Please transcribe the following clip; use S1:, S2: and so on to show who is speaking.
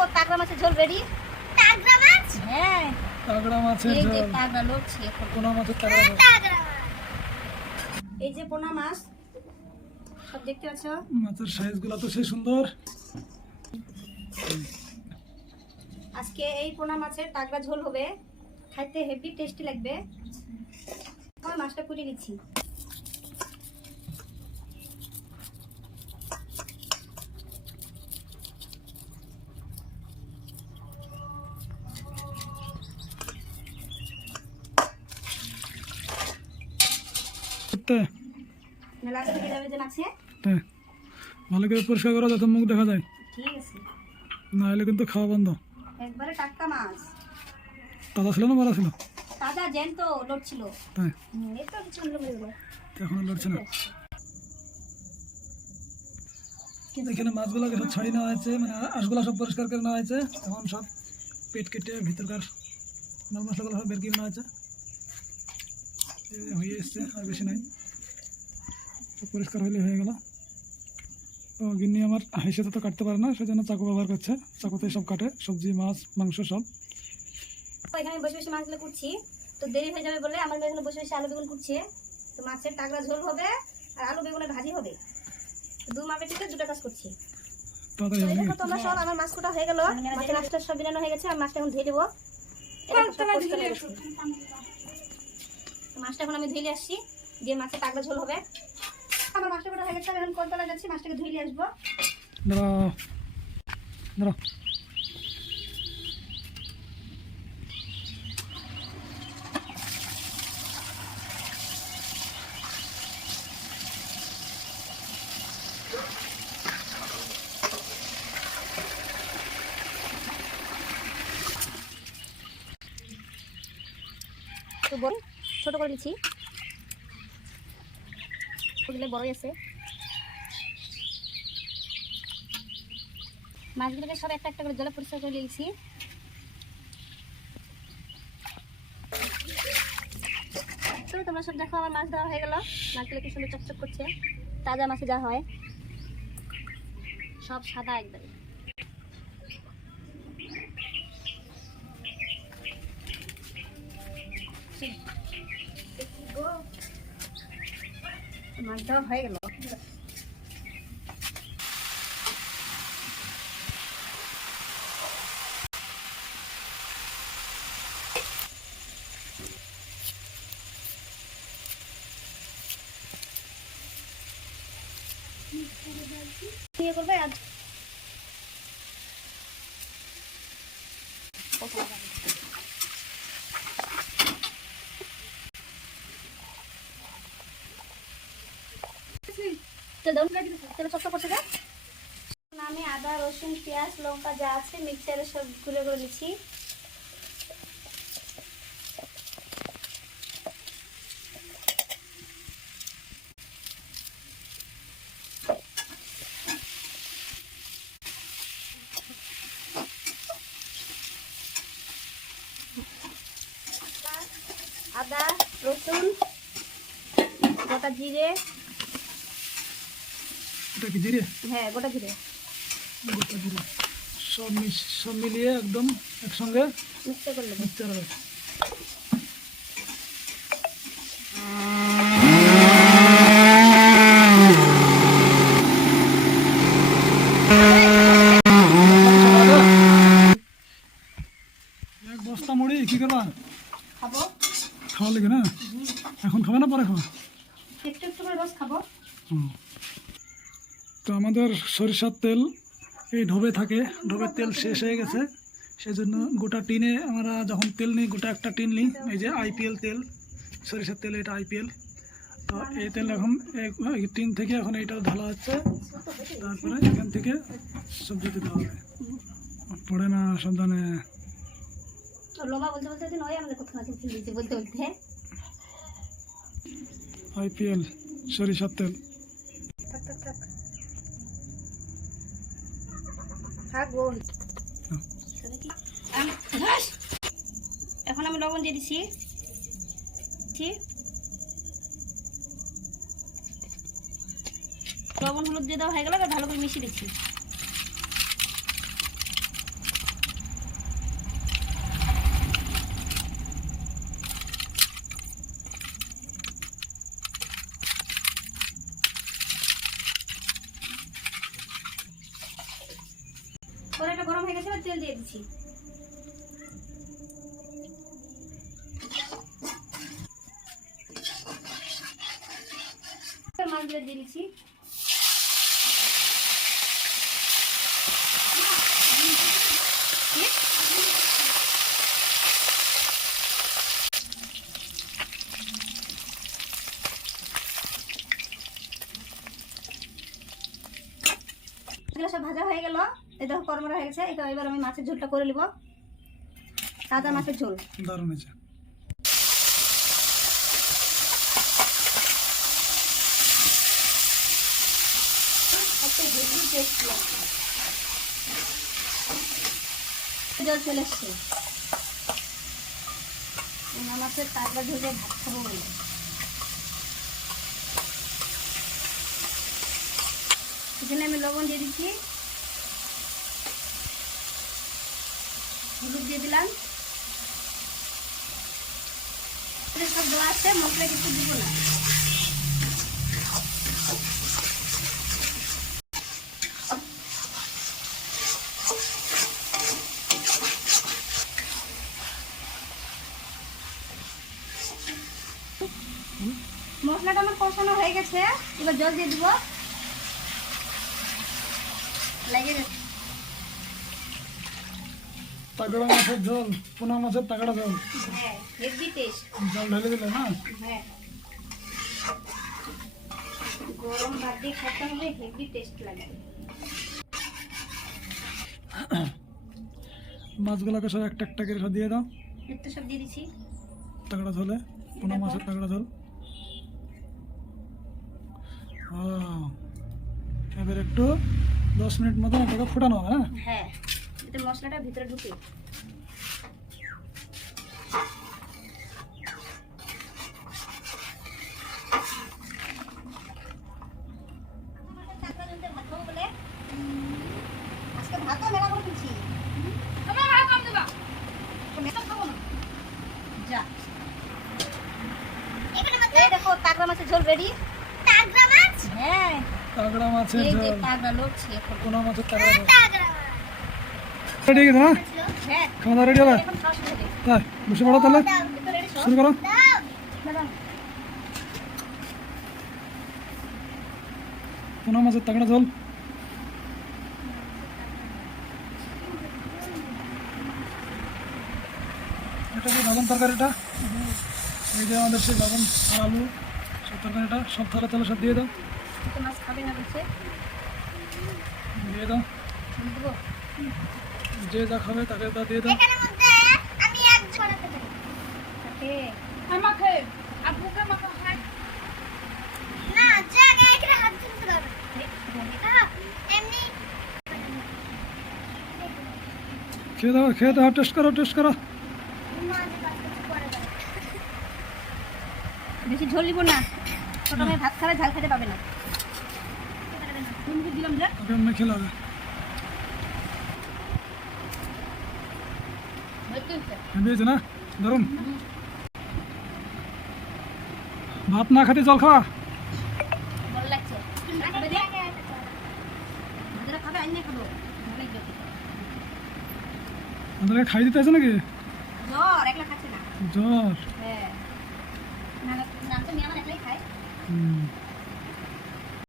S1: মাছের ঝোল রেডি
S2: তাগড়া মাছ?
S1: হ্যাঁ।
S3: তাগড়া মাছের
S1: এই যে
S3: ঝোল।
S1: তাগড়া লড়ছে এখন
S3: পোনা মাছের তাগড়া
S2: মাছ।
S1: এই যে পোনা মাছ সব দেখতে পাচ্ছ?
S3: মাছের সাইজগুলো তো সেই সুন্দর।
S1: আজকে এই পোনা মাছের তাগড়া ঝোল হবে। খাইতে হেভি টেস্টি লাগবে। আমি মাছটা কুড়িয়ে নিচ্ছি
S3: করতে
S1: মেলা থেকে যাবে যে মাছে
S3: তে, ভালো করে পরিষ্কার করা যাতে মুখ দেখা যায়। না হলে কিন্তু খাওয়া বন্ধ। তাজা ছিল না মারা ছিল?
S1: তাজা লড়ছিল কিছু
S3: না। সব হয়েছে মানে সব পরিষ্কার করে নেওয়া হয়েছে। এখন সব পেট কেটে ভিতরকার মশলাগুলো সব বের করে নেওয়া হয়েছে। হয়ে এসছে আর বেশি নাই। পরিষ্কার হলে হয়ে গেল। তো গিন্নি আমার হেসেতে তো কাটতে পারে না সেজন্য চাকু ব্যবহার করছে। চাকুতে সব কাটে সবজি মাছ মাংস সব।
S1: এখানে বসে বসে মাছগুলো কুটছি। তো দেরি হয়ে যাবে বলে আমার এখানে বসে বসে আলু বেগুন কুটছে। তো মাছের টাকরা ঝোল হবে আর আলু বেগুনের ভাজি হবে। দু মাপে থেকে দুটো কাজ করছি। তোমরা সব আমার মাছ কুটা হয়ে গেল। মাছের মাছটা সব বিরানো হয়ে গেছে আর মাছটা এখন ধুয়ে দেবো। মাছটা এখন আমি ধুয়ে আসছি। দিয়ে মাছের টাকরা ঝোল হবে। আমার মাছটা কটা হয়ে গেছে এখন কলতলা যাচ্ছি মাছটাকে ধুয়ে আসব। তো বল। ছোট করে নিচ্ছি বড়ই আছে। মাছগুলোকে সব একটা একটা করে জলে পরিষ্কার করে নিয়েছি। তো তোমরা সব দেখো, আমার মাছ দেওয়া হয়ে গেল। মাছগুলো কি সুন্দর চকচক করছে। তাজা মাছে যা হয়। সব সাদা একদম। মাছ দেওয়া হয়ে গেল ইয়ে করবে আর তেল দাও তেল চক্ক আমি আদা, রসুন, পেঁয়াজ, লঙ্কা যা আছে মিক্সারে সব গুঁড়ো করে নিচ্ছি আদা, রসুন, গোটা জিরে
S3: এটা কি জিরে
S1: হ্যাঁ গোটা জিরে
S3: গোটা জিরে সব মিশ সব মিলিয়ে একদম একসঙ্গে
S1: মিক্সচার করে নেব।
S3: মিক্সচার হবে এক বস্তা মুড়ি কি করবা?
S1: খাব।
S3: খাওয়া লাগে না? এখন খাবে না পরে খাওয়া
S1: একটু একটু করে রোজ খাব।
S3: হুম। তো আমাদের সরিষার তেল এই ঢোবে থাকে। ঢোবের তেল শেষ হয়ে গেছে। সেজন্য গোটা টিনে আমরা যখন তেল নিই গোটা একটা টিন নিই এই যে আইপিএল তেল সরিষার তেল এটা আইপিএল তো এই তেল এখন টিন থেকে এখন এইটা ঢালা হচ্ছে। তারপরে এখান থেকে সবজি দেওয়া হবে। পড়ে না সাবধানে
S1: তো লম্বা বলতে বলতে দিন ওই আমাদের কোথাও আছে দিয়েছে বলতে বলতে
S3: আইপিএল সরিষার তেল
S1: থাক থাক থাক থাকব
S3: হুম।
S1: এখন আমি লবণ দিয়ে দিছি। লবণ হলুদ দিয়ে দেওয়া হয়ে গেল ভালো করে মিশিয়ে দিচ্ছি। এবার তেল দিয়ে দিচ্ছি। মাছগুলো দিয়ে দিচ্ছি এগুলো সব ভাজা হয়ে গেল এই দেখো কর্মরা হয়ে গেছে এটা এবার আমি মাছের ঝোলটা করে নিব। সাদা মাছের ঝোল।
S3: দারুণ
S1: লাগবে জল চলে এসছে। মাছের তাজা ঝোলে ভাত খাব বলে। এখানে আমি লবণ দিয়ে দিচ্ছি। হলুদ দিয়ে দিলাম। সব দেওয়া আছে, মশলা কিছু দিব না। মশলাটা আমার কষানো হয়ে গেছে, এবার জল দিয়ে দিব। লেগে গেছে
S3: তাগড়া মাছের ঝোল পোনা মাছের তাগড়া ঝোল
S1: হ্যাঁ
S3: জল ঢেলে দিলে না?
S1: হ্যাঁ। গরম ভাত দিয়ে খেতে হবে হেভি টেস্ট লাগবে
S3: মাছগুলোকে সব একটা একটা করে সব দিয়ে দাও।
S1: একটু সব দিয়ে
S3: ঝোলে পোনা মাছের তাগড়া ঝোল। এবার একটু দশ মিনিট মতন এটাকে ফুটানো হবে হ্যাঁ।
S1: হ্যাঁ এতে মশলাটা ভিতরে ঢুকে মাছের ঝোল রেডি তাগড়া মাছ? হ্যাঁ।
S3: তাগড়া মাছের
S1: এই যে তাগড়া লড়ছে এখন।
S3: পোনা মাছের তাগড়া ঝোল রেডি গেছে না
S1: হ্যাঁ।
S3: খাওয়া দাওয়া রেডি হবে তাই বসে পড়ো তাহলে। শুরু করো। পোনা মাছের তাগড়া ঝোল। এটা কি বাদাম তরকারিটা এই যে আমাদের সেই বাদাম আলু সব তরকারিটা সব থালে তাহলে সব দিয়ে দাও। দাও। যে যা খাবে তাকে তা দিয়ে দাও
S1: আমি এক বানাতে পারি। তাকে?
S2: আমাকে আব্বুকে মাখা খায়
S1: না জায়গা এখানে হাত দিতে পারবে এমনি
S3: খেয়ে দাও খেয়ে দাও টেস্ট করো টেস্ট করো।
S1: বেশি ঝোল দিব না। ছোট মেয়ে ভাত খাবে ঝাল খেতে পাবে না। তুমি দিলাম যে
S3: ওকে মেখে না? ধরুন ভাত না খেতে জল খাওয়া? আমাদেরকে খাই দিতে আছে নাকি?
S1: জ্বর।
S3: জ্বর